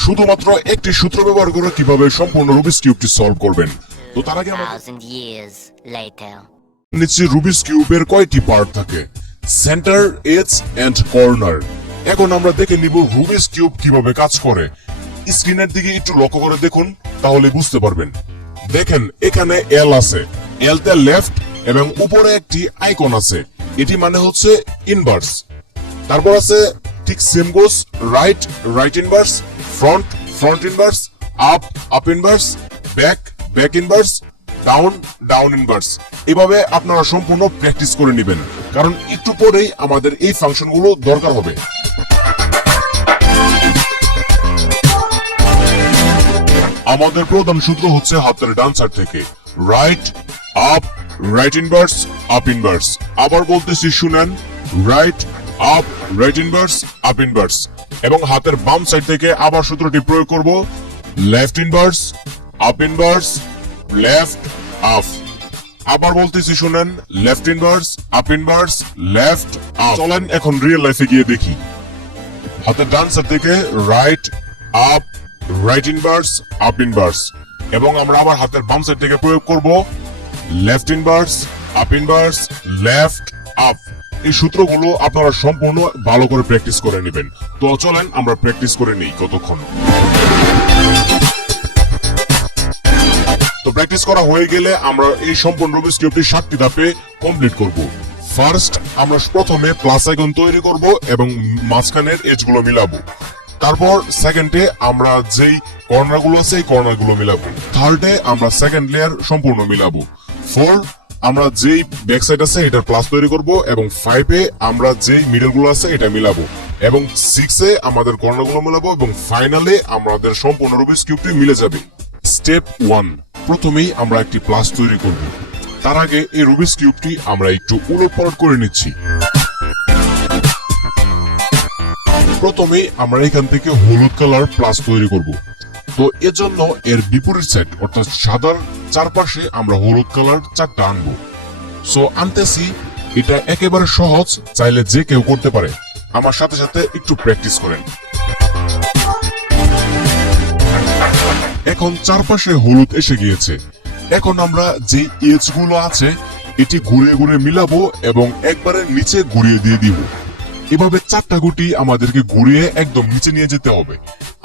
শুধুমাত্র একটি সূত্র ব্যবহার করে কিভাবে সম্পূর্ণ রুবিক্স কিউবটি সলভ করবেন। তো তার আগে আমরা 2000 years later. নিশ্চয়ই রুবিক্স কিউবের কয়টি পার্ট থাকে, সেন্টার, এজ এন্ড কর্নার। এখন আমরা দেখে নিব রুবিক্স কিউব কিভাবে কাজ করে। স্ক্রিনের দিকে একটু লক্ষ্য করে দেখুন, তাহলে বুঝতে পারবেন। দেখেন এখানে এল আছে, এলতে লেফট এবং উপরে একটি আইকন আছে, এটি মানে হচ্ছে ইনভার্স। তারপর আছে ঠিক same goes right, right inverse, front, front inverse, up, up inverse, back, back inverse, down, down inverse. এভাবে আপনারা সম্পূর্ণ প্র্যাকটিস করে নেবেন, কারণ একটু পরেই আমাদের এই ফাংশনগুলো দরকার হবে। আমাদের প্রধান সূত্র হচ্ছে হাতের ডান সাইড থেকে right, up, right inverse, up inverse. আবার বলতেছি শুনেন, right, up, right inverse, up inverse. এবং হাতের বাম সাইড থেকে আবার সূত্রটি প্রয়োগ করব, left inverse, up inverse, left, up. আবার বলতেছি শুনেন, left inverse, up inverse, left, up. চলেন এখন রিয়েল লাইফে গিয়ে দেখি। হাতের ডান সাইড থেকে right, up, right inverse, up inverse. এবং আমরা আবার হাতের বাম সাইড থেকে প্রয়োগ করব, left inverse, up inverse, left, up. এই সূত্রগুলো আপনারা সম্পূর্ণ ভালো করে প্র্যাকটিস করে নেবেন। তো চলেন আমরা প্র্যাকটিস করে নিই কতক্ষণ। তো প্র্যাকটিস করা হয়ে গেলে আমরা এই সম্পূর্ণ রুবিক্স কিউবটি 7টি ধাপে কমপ্লিট করব। ফার্স্ট আমরা প্রথমে প্লাস আইকন তৈরি করব এবং মাঝখানের এজগুলো মিলাবো। তারপর সেকেন্ডে আমরা যেই কর্নারগুলো আছে এই কর্নারগুলো মিলাবো। থার্ডে আমরা সেকেন্ড লেয়ার সম্পূর্ণ মিলাবো। 4 আমরা যেই ব্যাক সাইড আছে এটা প্লাস তৈরি করব এবং 5 এ আমরা যেই মিডলগুলো আছে এটা মিলাবো এবং 6 এ আমাদের কর্নারগুলো মিলাবো এবং ফাইনালে আমাদের সম্পূর্ণ রুবিক্স কিউবটি মিলে যাবে। স্টেপ 1, প্রথমেই আমরা একটি প্লাস তৈরি করব। তার আগে এই রুবিক্স কিউবটি আমরা একটু উলটপালট করে নিচ্ছি। প্রথমে আমরা এখান থেকে হলুদ কালার প্লাস তৈরি করব। তো এজন্য এর বিপরীত সাইড অর্থাৎ সাদার চারপাশে আমরা হলুদ কালার 4টা আনবো। সো আনতেছি, এটা একেবারে সহজ, চাইলে যে কেউ করতে পারে। আমার সাথে সাথে একটু প্র্যাকটিস করেন। এখন চারপাশে হলুদ এসে গিয়েছে। এখন আমরা যে এজ গুলো আছে এটি ঘুরিয়ে ঘুরিয়ে মিলাবো এবং একবারে নিচে ঘুরিয়ে দিয়ে দিব। এভাবে 4টা গুটি আমাদেরকে ঘুরিয়ে একদম নিচে নিয়ে যেতে হবে।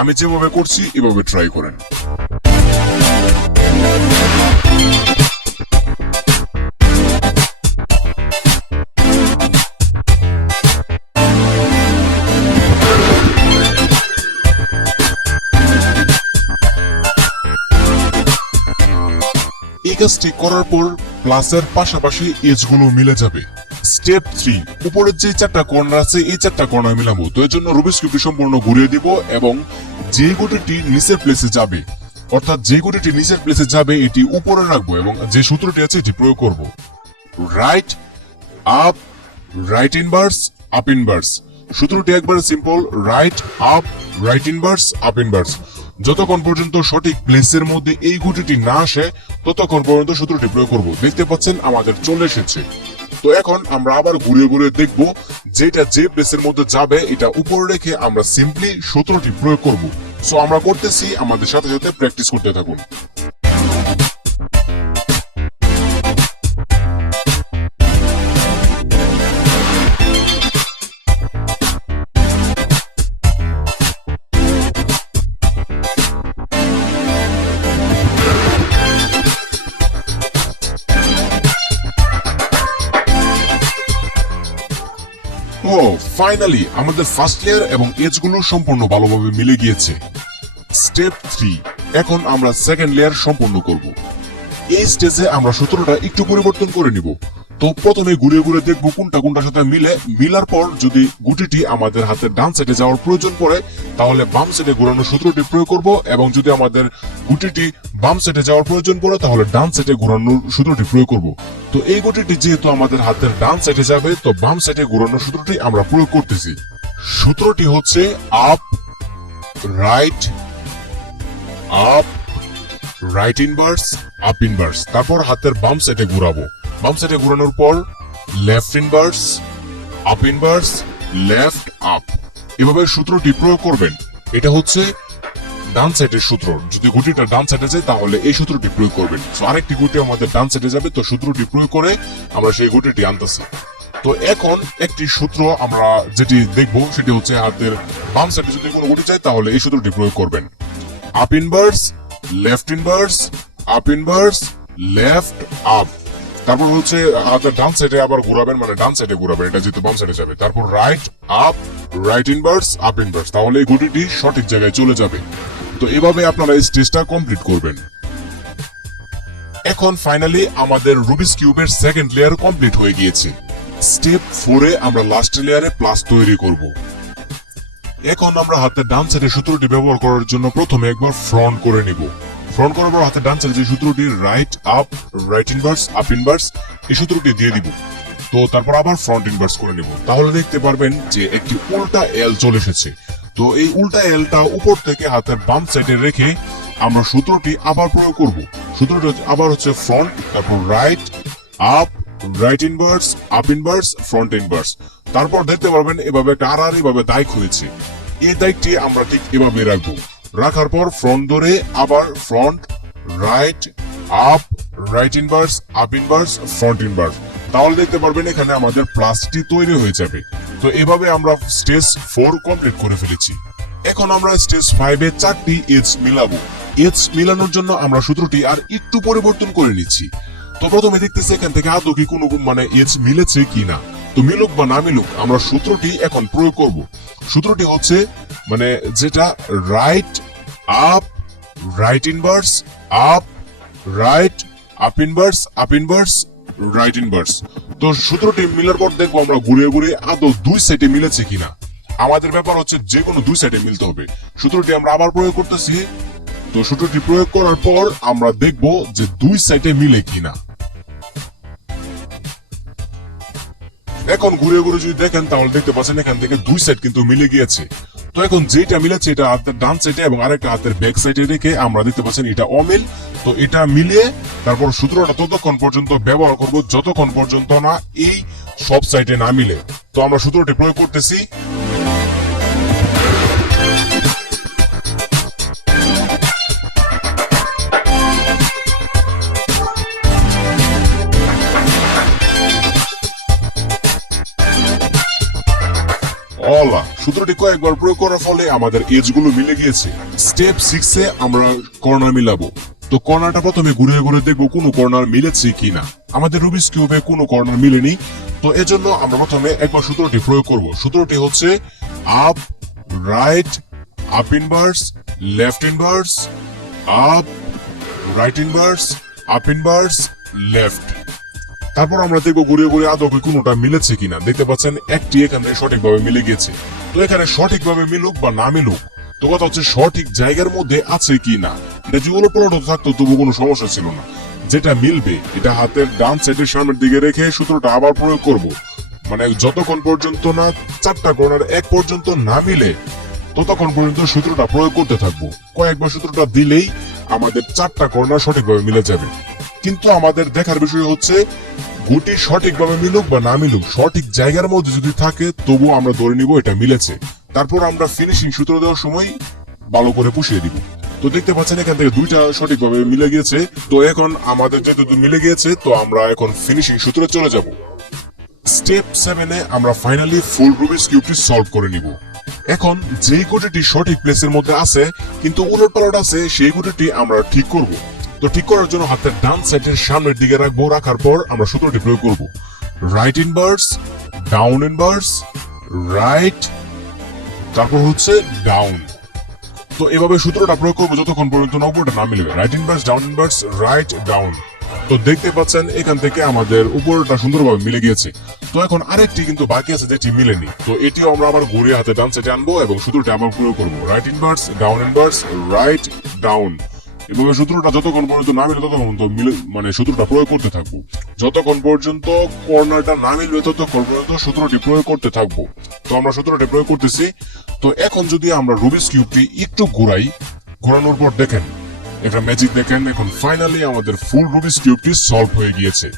আমি যেভাবে করছি এভাবে ট্রাই করেন। এই কাজটি করার পর প্লাসের পাশাপাশি এজগুলো মিলে যাবে। স্টেপ 3, উপরের যে 4টা কর্নার আছে এই 4টা কর্নার মিলাবো। তো এর জন্য রুবিক্স কিউবটি সম্পূর্ণ ঘুরিয়ে দিব এবং যে গুটিটি নিচের প্লেসে যাবে, অর্থাৎ যে গুটিটি নিচের প্লেসে যাবে এটি উপরে রাখবো এবং যে সূত্রটি আছে এটি প্রয়োগ করব। Right, up, right inverse, up inverse. সূত্রটি একবারে simple, right, up, right inverse, up inverse. যতক্ষণ পর্যন্ত সঠিক প্লেসের মধ্যে এই গুটিটি না আসে ততক্ষণ পর্যন্ত সূত্রটি প্রয়োগ করব। দেখতে পাচ্ছেন আমাদের চলে এসেছে। তো এখন আমরা আবার ঘুরিয়ে ঘুরিয়ে দেখব, যেটা যে প্লেসের মধ্যে যাবে এটা উপরে রেখে আমরা সিম্পলি সূত্রটি প্রয়োগ করব। সো আমরা করতেছি, আমাদের সাথে সাথে প্র্যাকটিস করতে থাকুন। ও ফাইনালি আমাদের ফার্স্ট লেয়ার এবং এজগুলো সম্পূর্ণ ভালোভাবে মিলে গিয়েছে। স্টেপ 3, এখন আমরা সেকেন্ড লেয়ার সম্পূর্ণ করব। এই স্টেজে আমরা সূত্রটা একটু পরিবর্তন করে নিব। তো প্রথমে ঘুরে ঘুরে দেখবো কোনটা কোনটার সাথে মিলে। মিলার পর যদি গুটিটি আমাদের হাতের ডান সাইডে যাওয়ার প্রয়োজন পড়ে তাহলে বাম সাইডে ঘোরানোর সূত্রটি প্রয়োগ করব এবং যদি আমাদের গুটিটি বাম সাইডে যাওয়ার প্রয়োজন পড়ে তাহলে ডান সাইডে ঘোরানোর সূত্রটি প্রয়োগ করব। তো এই গুটিটি যেহেতু আমাদের হাতের ডান সাইডে যাবে তো বাম সাইডে ঘোরানোর সূত্রটি আমরা প্রয়োগ করতেছি। সূত্রটি হচ্ছে up, right, up, right inverse, up inverse. তারপর হাতের বাম সাইডে ঘোরাবো। বাম সাইডে ঘোরানোর পর left inverse, up inverse, left, up. এভাবে সূত্রটি প্রয়োগ করবেন। এটা হচ্ছে ডান সাইডের সূত্র, যদি গুটিটা ডান সাইডে যায় তাহলে এই সূত্রটি প্রয়োগ করবেন। তো আরেকটি গুটি আমাদের ডান সাইডে যাবে, তো সূত্রটি প্রয়োগ করে আমরা সেই গুটিটি আনতেছি। তো এখন একটি সূত্র আমরা যেটি দেখবো সেটি হচ্ছে হাতের বাম সাইডে যদি কোনো গুটি চাই তাহলে এই সূত্রটি প্রয়োগ করবেন। Up inverse, left inverse, up inverse, left up. তারপর হচ্ছে হাতের ডান সাইডে আবার ঘোরাবেন, মানে ডান সাইডে ঘোরাবেন, এটা যেহেতু বাম সাইডে যাবে। তারপর right up, right inverse, up inverse, তাহলে এই গুটিটি সঠিক জায়গায় চলে যাবে। তো এভাবে আপনারা এই স্টেজটা কমপ্লিট করবেন। এখন ফাইনালি আমাদের রুবিক্স কিউবের সেকেন্ড লেয়ার কমপ্লিট হয়ে গিয়েছে। স্টেপ 4 এ আমরা লাস্ট লেয়ারে প্লাস তৈরি করব। এখন আমরা হাতের ডান সাইডে সূত্রটি ব্যবহার করার জন্য প্রথমে একবার ফ্রন্ট করে নিব। ফ্রন্ট করার পর হাতের ডান সাইডে যে সূত্রটি right up, right inverse, up inverse, এই সূত্রটি দিয়ে দিব। তো তারপর আবার ফ্রন্ট ইনভার্স করে নিব। তাহলে দেখতে পারবেন যে একটি উল্টা এল চলে এসেছে। তো এই উল্টা এলটা উপর থেকে হাতের বাম সাইডে রেখে আমরা সূত্রটি আবার প্রয়োগ করব। সূত্রটি আবার হচ্ছে ফ্রন্ট, তারপর right up, right inverse, up inverse, front inverse. তারপর দেখতে পারবেন এভাবে একটা আর এভাবে দাগ হয়েছে। এই দাগটি আমরা ঠিক এভাবে রাখবো। রাখার পর ফ্রন্ট ধরে আবার front, right up, right inverse, up inverse, front inverse. তাহলে দেখতে পারবেন এখানে আমাদের প্লাসটি তৈরি হয়ে যাবে। তো এভাবে আমরা স্টেজ 4 কমপ্লিট করে ফেলেছি। এখন আমরা স্টেজ 5 এ 4টি এজ মিলাবো। এজ মিলানোর জন্য আমরা সূত্রটি আর একটু পরিবর্তন করে নিচ্ছি। তো প্রথমে দেখতেছি এখান থেকে আদৌ কি কোনো মানে এজ মিলেছে কিনা। তো মিলুক বা না মিলুক আমরা সূত্রটি এখন প্রয়োগ করব। সূত্রটি হচ্ছে মানে যেটা right up, right inverse, up, right, up inverse, up inverse, right inverse. তো সূত্রটি মিলার পর দেখবো আমরা ঘুরে ঘুরে আদৌ দুই সাইডে মিলেছে কিনা। আমাদের ব্যাপার হচ্ছে যে কোনো দুই সাইডে মিলতে হবে। সূত্রটি আমরা আবার প্রয়োগ করতেছি। তো সূত্রটি প্রয়োগ করার পর আমরা দেখবো যে দুই সাইডে মিলে কিনা। এখন ঘুরে ঘুরে যদি দেখেন তাহলে দেখতে পাচ্ছেন এখান থেকে দুই সাইড কিন্তু মিলে গিয়েছে। তো এখন যেটা মিলেছে এটা হাতের ডান সাইডে এবং আরেকটা হাতের ব্যাক সাইডে রেখে আমরা দেখতে পাচ্ছেন এটা অমিল। তো এটা মিলিয়ে তারপর সূত্রটা ততক্ষণ পর্যন্ত ব্যবহার করব যতক্ষণ পর্যন্ত না এই সব সাইডে না মিলে। তো আমরা সূত্রটি প্রয়োগ করতেছি। সূত্রটি কয়েকবার প্রয়োগ করার ফলে আমাদের এজ গুলো মিলে গিয়েছে। স্টেপ 6 এ আমরা কর্নার মিলাবো। তো কর্নারটা প্রথমে ঘুরে ঘুরে দেখবো কোনো কর্নার মিলেছে কিনা। আমাদের রুবিক্স কিউবে কোনো কর্নার মিলেনি। তো এজন্য আমরা প্রথমে একবার সূত্রটি প্রয়োগ করব। সূত্রটি হচ্ছে up, right, up inverse, left inverse, up, right inverse, up inverse, left. তারপর আমরা দেখবো ঘুরে ঘুরে আদৌ কোনোটা মিলেছে কিনা। দেখতে পাচ্ছেন একটি এখানে সঠিকভাবে মিলে গেছে। তো এখানে সঠিকভাবে মিলুক বা না মিলুক, তো কথা হচ্ছে সঠিক জায়গার মধ্যে আছে কিনা। এটা যদি উলটপালট থাকতো তবু কোনো সমস্যা ছিল না। যেটা মিলবে এটা হাতের ডান সাইডের সামনের দিকে রেখে সূত্রটা আবার প্রয়োগ করব। মানে যতক্ষণ পর্যন্ত না চারটা কর্নার এক পর্যন্ত না মিলে ততক্ষণ পর্যন্ত সূত্রটা প্রয়োগ করতে থাকবো। কয়েকবার সূত্রটা দিলেই আমাদের চারটা কর্নার সঠিকভাবে মিলে যাবে। কিন্তু আমাদের দেখার বিষয় হচ্ছে গুটি সঠিকভাবে মিলুক বা না মিলুক, সঠিক জায়গার মধ্যে যদি থাকে তবু আমরা ধরে নিব এটা মিলেছে। তারপর আমরা ফিনিশিং সূত্র দেওয়ার সময় ভালো করে পুষিয়ে দিব। তো দেখতে পাচ্ছেন এখান থেকে দুইটা সঠিকভাবে মিলে গিয়েছে। তো এখন আমাদের যেহেতু মিলে গিয়েছে তো আমরা এখন ফিনিশিং সূত্রে চলে যাব। স্টেপ 7 এ আমরা ফাইনালি ফুল রুবিক্স কিউবটি সলভ করে নিব। এখন যেই গুটিটি সঠিক প্লেসের মধ্যে আছে কিন্তু উলটপালট আছে সেই গুটিটি আমরা ঠিক করব। তো ঠিক করার জন্য হাতের ডান সাইডের সামনের দিকে রাখবো। রাখার পর আমরা সূত্রটি প্রয়োগ করব। Right inverse, down inverse, right, তারপর হচ্ছে ডাউন। তো এভাবে সূত্রটা প্রয়োগ করবো যতক্ষণ পর্যন্ত উপরটা না মিলবে। Right inverse, down inverse, right, down. তো দেখতে পাচ্ছেন এখান থেকে আমাদের উপরটা সুন্দরভাবে মিলে গিয়েছে। তো এখন আরেকটি কিন্তু বাকি আছে যেটি মিলেনি। তো এটিও আমরা আবার ঘুরিয়ে হাতে ডান সাইডে আনবো এবং সূত্রটি আবার প্রয়োগ করবো। Right inverse, down inverse, right, down. এভাবে সূত্রটা যতক্ষণ পর্যন্ত না মিলে ততক্ষণ মানে সূত্রটা প্রয়োগ করতে থাকবো। যতক্ষণ পর্যন্ত কর্নারটা না মিলবে ততক্ষণ পর্যন্ত সূত্রটি প্রয়োগ করতে থাকবো। তো আমরা সূত্রটি প্রয়োগ করতেছি। তো এখন যদি আমরা রুবিক্স কিউবটি একটু ঘোরাই, ঘোরানোর পর দেখেন একটা ম্যাজিক দেখেন। এখন ফাইনালি আমাদের ফুল রুবিক্স কিউবটি সলভ হয়ে গিয়েছে।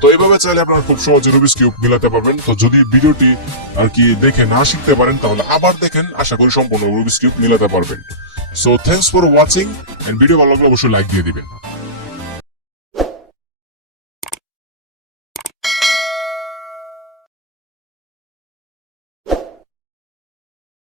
তো এইভাবে চাইলে আপনারা খুব সহজে রুবিক্স কিউব মিলাতে পারবেন। তো যদি ভিডিওটি আর কি দেখে না শিখতে পারেন তাহলে আবার দেখেন, আশা করি সম্পূর্ণ রুবিক্স কিউব মিলাতে পারবেন। So thanks for watching and video ভালো লাগলে অবশ্যই লাইক দিয়ে দিবেন।